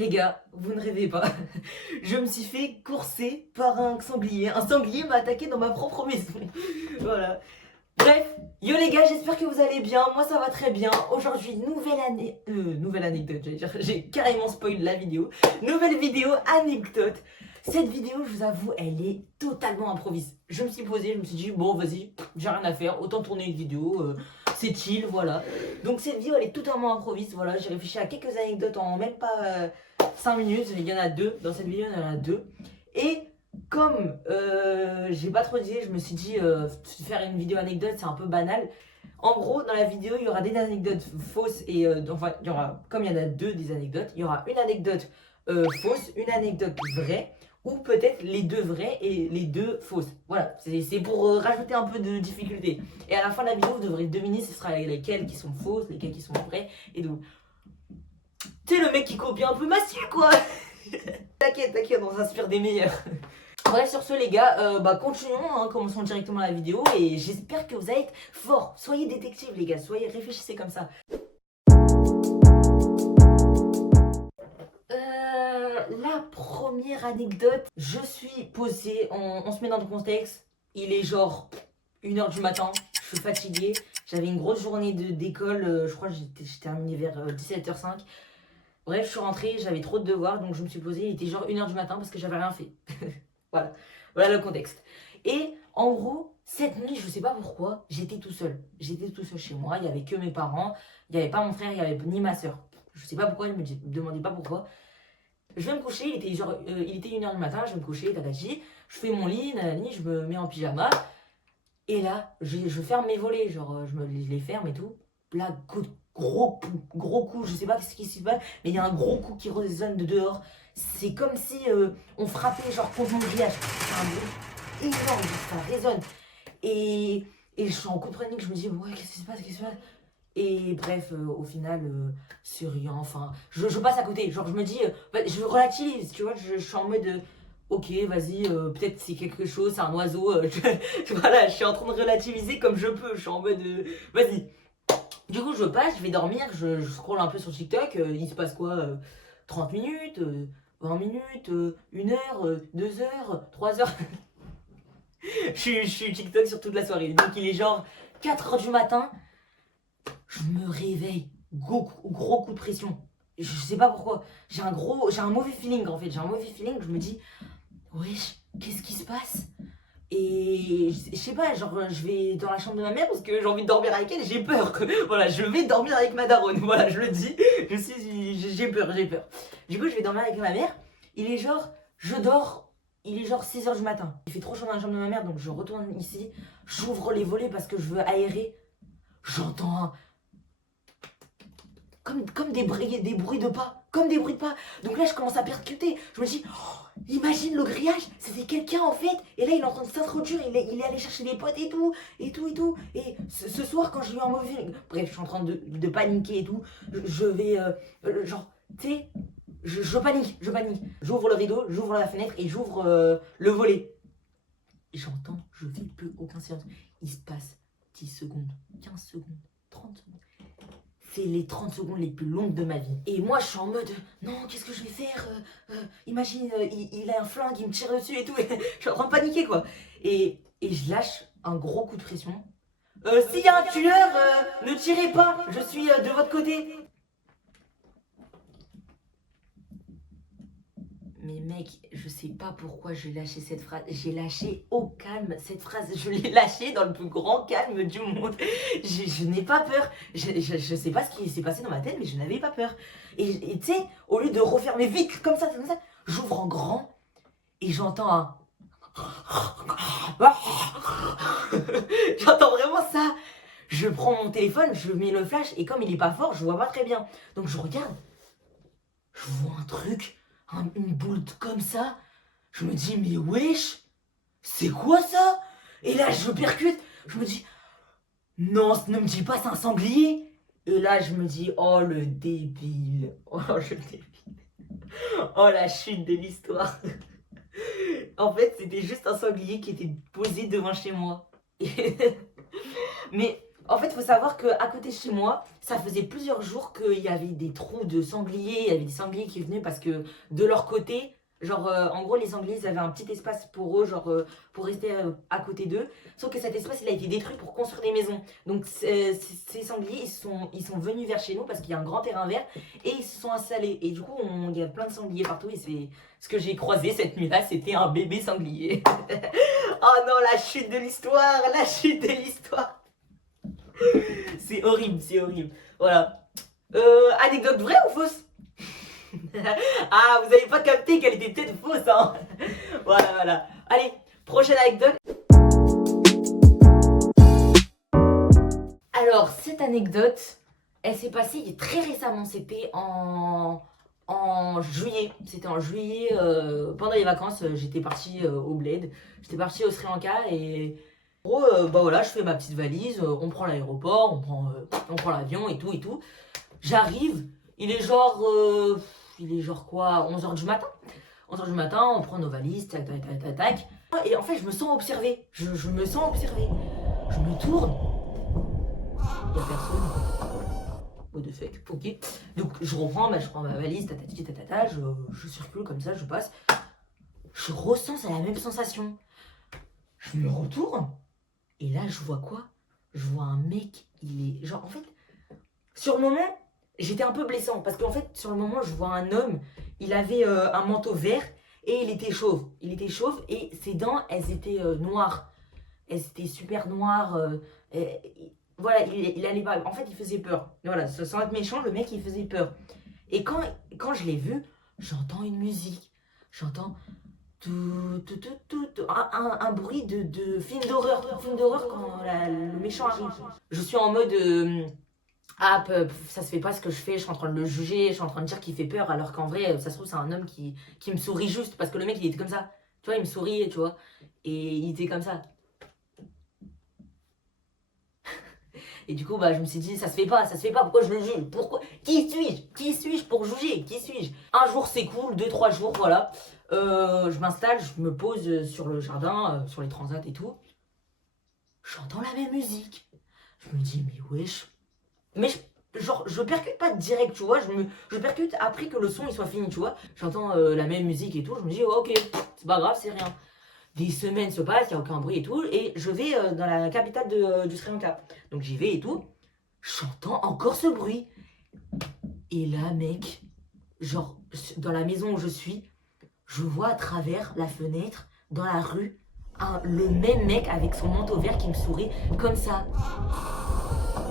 Les gars, vous ne rêvez pas. Je me suis fait courser par un sanglier. Un sanglier m'a attaqué dans ma propre maison. Voilà. Bref, yo les gars, j'espère que vous allez bien. Moi ça va très bien. Aujourd'hui, nouvelle anecdote, j'allais dire. J'ai carrément spoil la vidéo. Nouvelle vidéo anecdote. Cette vidéo, je vous avoue, elle est totalement improvise. Je me suis posé, je me suis dit, bon vas-y, j'ai rien à faire, autant tourner une vidéo, c'est chill, voilà. Donc cette vidéo, elle est totalement improvise, voilà. J'ai réfléchi à quelques anecdotes en même pas 5 minutes. Il y en a deux, dans cette vidéo, il y en a deux. Et comme j'ai pas trop dit, je me suis dit, faire une vidéo anecdote, c'est un peu banal. En gros, dans la vidéo, il y aura des anecdotes fausses et enfin, il y aura, comme il y en a deux des anecdotes, il y aura une anecdote fausse, une anecdote vraie, ou peut-être les deux vraies et les deux fausses. Voilà, c'est pour rajouter un peu de difficulté. Et à la fin de la vidéo, vous devrez deviner ce sera lesquelles qui sont fausses, lesquelles qui sont vraies, et donc. T'es le mec qui copie un peu ma suite, quoi. T'inquiète, on s'inspire des meilleurs. Bref, sur ce les gars, continuons, hein, commençons directement la vidéo et j'espère que vous allez être forts. Soyez détectives les gars, réfléchissez comme ça. La première anecdote, je suis posée, on se met dans le contexte, il est genre 1h du matin, je suis fatiguée, j'avais une grosse journée d'école, je crois que j'ai terminé vers 17h05. Bref, je suis rentrée, j'avais trop de devoirs, donc je me suis posée, il était genre 1h du matin parce que j'avais rien fait. Voilà, voilà le contexte. Et en gros, cette nuit, je sais pas pourquoi, j'étais tout seul. J'étais tout seul chez moi, il y avait que mes parents, il n'y avait pas mon frère, il n'y avait ni ma soeur. Je sais pas pourquoi, je me demandais pas pourquoi. Je vais me coucher, il était genre, il était 1h du matin, je vais me coucher, tatachi, je fais mon lit, nanani, je me mets en pyjama. Et là, je ferme mes volets, genre, je les ferme et tout. Là, gros coup, je sais pas ce qui se passe, mais il y a un gros coup qui résonne de dehors. C'est comme si on frappait genre contre mon grillage. C'est un bruit énorme, ça résonne. Et je suis en coup de panique, je me dis, ouais, qu'est-ce qui se passe, Et bref, au final, c'est rien, enfin, je passe à côté, genre je me dis, je relativise, tu vois, je suis en mode, ok, vas-y, peut-être c'est quelque chose, c'est un oiseau, voilà, je suis en train de relativiser comme je peux, je suis en mode, vas-y. Du coup, je passe, je vais dormir, je scrolle un peu sur TikTok, il se passe quoi, 30 minutes, 20 minutes, 1 heure, 2 heures, 3 heures. Je suis TikTok sur toute la soirée, donc il est genre 4 heures du matin. Je me réveille, gros coup de pression. Je sais pas pourquoi. J'ai un mauvais feeling en fait. J'ai un mauvais feeling. Je me dis, wesh, qu'est-ce qui se passe? Et je sais pas, genre je vais dans la chambre de ma mère parce que j'ai envie de dormir avec elle. J'ai peur. Voilà, je vais dormir avec ma daronne. Voilà, je le dis. J'ai peur. Du coup, je vais dormir avec ma mère. Il est genre, je dors. Il est genre 6h du matin. Il fait trop chaud dans la chambre de ma mère, donc je retourne ici. J'ouvre les volets parce que je veux aérer. J'entends un comme des bruits de pas. Comme des bruits de pas. Donc là, je commence à percuter. Je me dis, oh, imagine le grillage, c'était quelqu'un en fait. Et là, il est en train de s'introduire. Il est allé chercher des potes et tout. Et ce soir, quand j'ai eu un mauvais. Bref, je suis en train de paniquer et tout. Je vais. Genre, tu sais, je panique. J'ouvre le rideau, j'ouvre la fenêtre et j'ouvre le volet. Et j'entends, je fais plus aucun silence. Il se passe 10 secondes, 15 secondes, 30 secondes. C'est les 30 secondes les plus longues de ma vie. Et moi, je suis en mode, non, qu'est-ce que je vais faire imagine, il a un flingue, il me tire dessus et tout. Et je suis en train de paniquer, quoi. Et je lâche un gros coup de pression. S'il y a un tueur, ne tirez pas, je suis de votre côté. Mais mec, je sais pas pourquoi j'ai lâché cette phrase. J'ai lâché au calme cette phrase. Je l'ai lâchée dans le plus grand calme du monde. Je n'ai pas peur. Je sais pas ce qui s'est passé dans ma tête, mais je n'avais pas peur. Et tu sais, au lieu de refermer vite comme ça, j'ouvre en grand et j'entends un. J'entends vraiment ça. Je prends mon téléphone, je mets le flash et comme il est pas fort, je vois pas très bien. Donc je regarde. Je vois un truc. Une boule comme ça, je me dis mais wesh, c'est quoi ça? Et là je percute, je me dis non, ne me dis pas c'est un sanglier. Et là je me dis oh le débile, oh le débile, oh la chute de l'histoire. En fait c'était juste un sanglier qui était posé devant chez moi. Mais En fait, il faut savoir qu'à côté de chez moi, ça faisait plusieurs jours qu'il y avait des trous de sangliers. Il y avait des sangliers qui venaient parce que de leur côté, genre, en gros, les sangliers, ils avaient un petit espace pour eux, genre, pour rester à côté d'eux. Sauf que cet espace, il a été détruit pour construire des maisons. Donc, ces sangliers, ils sont venus vers chez nous parce qu'il y a un grand terrain vert et ils se sont installés. Et du coup, il y a plein de sangliers partout. Et c'est ce que j'ai croisé cette nuit-là, c'était un bébé sanglier. Oh non, la chute de l'histoire, la chute de l'histoire. C'est horrible, c'est horrible. Voilà. Anecdote vraie ou fausse? Ah, vous avez pas capté qu'elle était peut-être fausse, hein. Voilà, voilà. Allez, prochaine anecdote. Alors, cette anecdote, elle s'est passée très récemment. C'était en juillet. C'était en juillet, pendant les vacances. J'étais partie au Bled. J'étais partie au Sri Lanka et en gros, bah voilà, je fais ma petite valise, on prend l'aéroport, on prend l'avion et tout et tout. J'arrive, il est genre quoi, 11h du matin. 11h du matin, on prend nos valises, tac tac tac tac tac. Et en fait, je me sens observée. Je me sens observée. Je me tourne, il n'y a personne. What the fuck, ok. Donc je prends ma valise, tatati tatata, je circule comme ça, je passe. Je ressens la même sensation. Je me retourne. Et là, je vois quoi? Je vois un mec, il est... Genre, en fait, sur le moment, j'étais un peu blessant. Parce qu'en fait, sur le moment, je vois un homme, il avait un manteau vert et il était chauve. Il était chauve et ses dents, elles étaient noires. Elles étaient super noires. Voilà, il allait pas... En fait, il faisait peur. Voilà, sans être méchant, le mec, il faisait peur. Et quand je l'ai vu, j'entends une musique. J'entends... Un bruit de film d'horreur. Film d'horreur quand le méchant arrive. Je suis en mode ça se fait pas ce que je fais, je suis en train de le juger, je suis en train de dire qu'il fait peur, alors qu'en vrai, ça se trouve, c'est un homme qui me sourit juste parce que le mec il était comme ça. Tu vois, il me souriait, tu vois. Et il était comme ça. Et du coup, bah, je me suis dit, ça se fait pas, pourquoi je le juge? Pourquoi? Qui suis-je? Qui suis-je pour juger? Qui suis-je? Un jour c'est cool, 2-3 jours, voilà. Je m'installe, je me pose sur le jardin, sur les transats et tout. J'entends la même musique. Je me dis, mais wesh. Mais genre, je percute pas direct, tu vois. Je percute après que le son il soit fini, tu vois. J'entends la même musique et tout. Je me dis, oh, ok, c'est pas grave, c'est rien. Des semaines se passent, il n'y a aucun bruit et tout. Et je vais dans la capitale du Sri Lanka. Donc j'y vais et tout. J'entends encore ce bruit. Et là, mec, genre, dans la maison où je suis, je vois à travers la fenêtre, dans la rue, le même mec avec son manteau vert qui me sourit comme ça.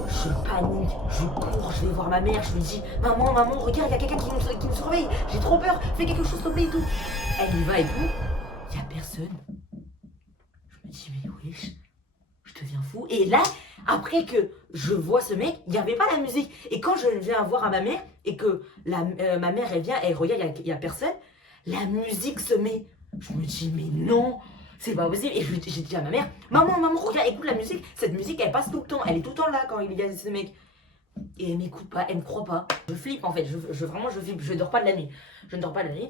Je panique, je cours, je vais voir ma mère, je lui dis maman, regarde, il y a quelqu'un qui me surveille, j'ai trop peur, fais quelque chose, s'il te plaît et tout. Elle y va et tout, il n'y a personne. Je me dis, mais wesh, je deviens fou. Et là, après que je vois ce mec, il n'y avait pas la musique. Et quand je viens voir à ma mère et que ma mère, elle vient, elle regarde, il n'y a personne, la musique se met. Je me dis, mais non, c'est pas possible. Et j'ai dit à ma mère, maman, regarde, écoute la musique. Cette musique, elle passe tout le temps. Elle est tout le temps là quand il y a ce mec. Et elle m'écoute pas, elle me croit pas. Je flippe en fait, vraiment je flippe. Je dors pas de la nuit. Je ne dors pas de la nuit.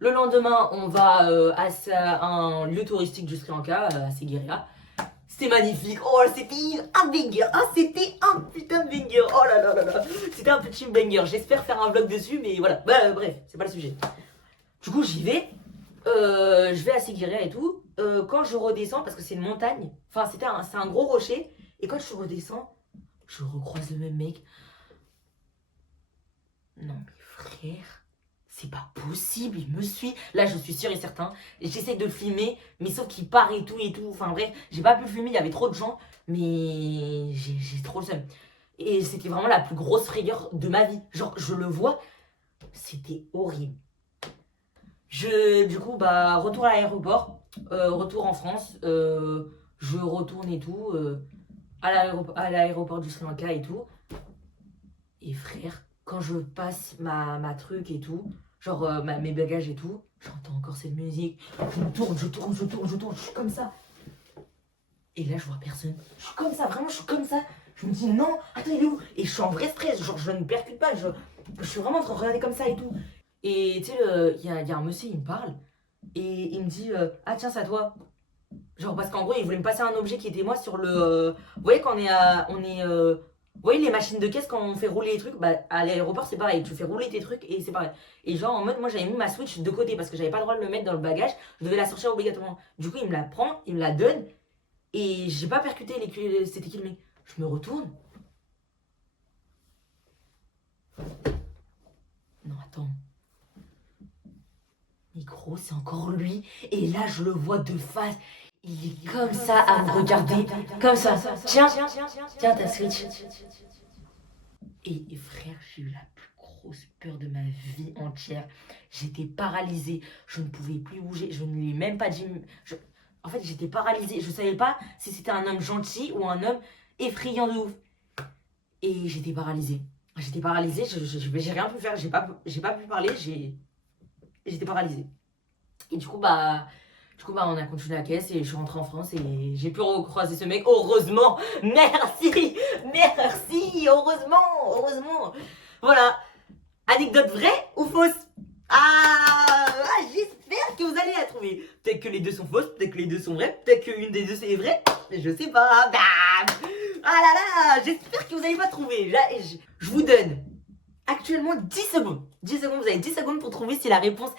Le lendemain, on va à un lieu touristique du Sri Lanka, à Sigiriya. C'était magnifique. Oh, c'était un banger. Ah, c'était un putain de banger. Oh là là là là. C'était un petit banger. J'espère faire un vlog dessus, mais voilà. Bah, bref, c'est pas le sujet. Du coup, j'y vais. Je vais à Sigiriya et tout. Quand je redescends, parce que c'est une montagne, enfin, c'est un gros rocher. Et quand je redescends, je recroise le même mec. Non, mais frère, c'est pas possible, il me suit. Là, je suis sûr et certain. Et j'essaie de le filmer, mais sauf qu'il part et tout et tout. Enfin, bref, j'ai pas pu le filmer, il y avait trop de gens. Mais j'ai trop le seum. Et c'était vraiment la plus grosse frayeur de ma vie. Genre, je le vois, c'était horrible. Du coup, bah, retour à l'aéroport, retour en France, je retourne et tout, à l'aéroport du Sri Lanka et tout. Et frère, quand je passe ma truc et tout, genre mes bagages et tout, j'entends encore cette musique. Je me tourne, je suis comme ça. Et là, je vois personne. Je suis comme ça, vraiment, je suis comme ça. Je me dis non, attends, il est où? Et je suis en vrai stress, genre je ne percute pas, je suis vraiment en train de regarder comme ça et tout. Et tu sais, il y a un monsieur, il me parle, et il me dit ah tiens, c'est à toi. Genre parce qu'en gros il voulait me passer un objet qui était moi sur le... vous voyez quand vous voyez les machines de caisse quand on fait rouler les trucs, bah à l'aéroport c'est pareil, tu fais rouler tes trucs et c'est pareil. Et genre en mode moi j'avais mis ma Switch de côté parce que j'avais pas le droit de le mettre dans le bagage, je devais la sortir obligatoirement. Du coup il me la prend, il me la donne et j'ai pas percuté c'était qui le mec. Je me retourne. Non attends. Micro c'est encore lui et là je le vois de face. Il est comme ça à me regarder, comme ça. Tiens, tiens ta Switch. Et frère, j'ai eu la plus grosse peur de ma vie entière. J'étais paralysée, je ne pouvais plus bouger, je ne lui ai même pas dit... En fait, j'étais paralysée, je savais pas si c'était un homme gentil ou un homme effrayant de ouf. Et j'étais paralysée. J'étais paralysée, j'ai rien pu faire, j'ai pas pu parler, j'étais paralysée. Et du coup, on a continué la caisse et je suis rentrée en France et j'ai pu recroiser ce mec. Heureusement, merci, heureusement. Voilà, anecdote vraie ou fausse? J'espère que vous allez la trouver. Peut-être que les deux sont fausses, peut-être que les deux sont vraies, peut-être qu'une des deux c'est vrai, je sais pas. J'espère que vous n'allez pas trouver. Là, je vous donne actuellement 10 secondes. 10 secondes, vous avez 10 secondes pour trouver si la réponse,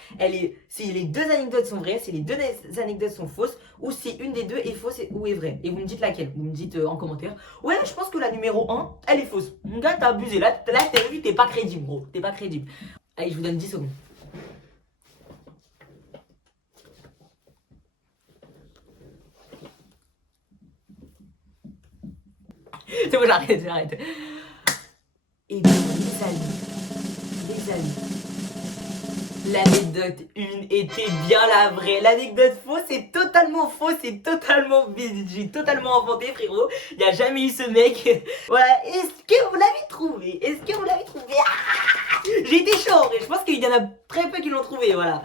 si les deux anecdotes sont vraies, si les deux anecdotes sont fausses, ou si une des deux est fausse ou est vraie. Et vous me dites laquelle. Vous me dites en commentaire. Ouais, je pense que la numéro 1, elle est fausse. Mon gars, t'as abusé. Là t'as vu, t'es pas crédible, bro. T'es pas crédible. Allez, je vous donne 10 secondes. C'est bon, j'arrête. Et bien, les amis, l'anecdote 1 était bien la vraie. L'anecdote fausse, c'est totalement faux, j'ai totalement inventé, frérot. Il n'y a jamais eu ce mec. Voilà, est-ce que vous l'avez trouvé? J'ai été chaud, et je pense qu'il y en a très peu qui l'ont trouvé, voilà.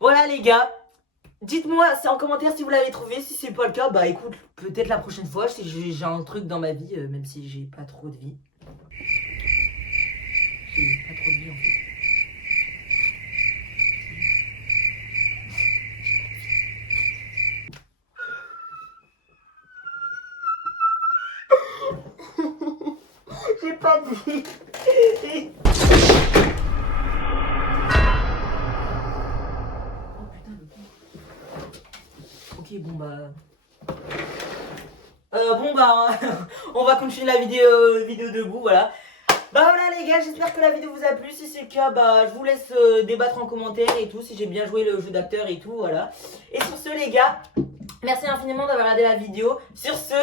Voilà les gars. Dites-moi en commentaire si vous l'avez trouvé. Si c'est pas le cas, bah écoute, peut-être la prochaine fois, si j'ai un truc dans ma vie, même si j'ai pas trop de vie. J'ai pas trop de vie en fait. J'ai pas de vie. Oh putain, le con. Ok, on va continuer la vidéo debout, voilà. Bah voilà les gars, j'espère que la vidéo vous a plu. Si c'est le cas, bah je vous laisse débattre en commentaire et tout, si j'ai bien joué le jeu d'acteur et tout, voilà. Et sur ce les gars, merci infiniment d'avoir regardé la vidéo. Sur ce,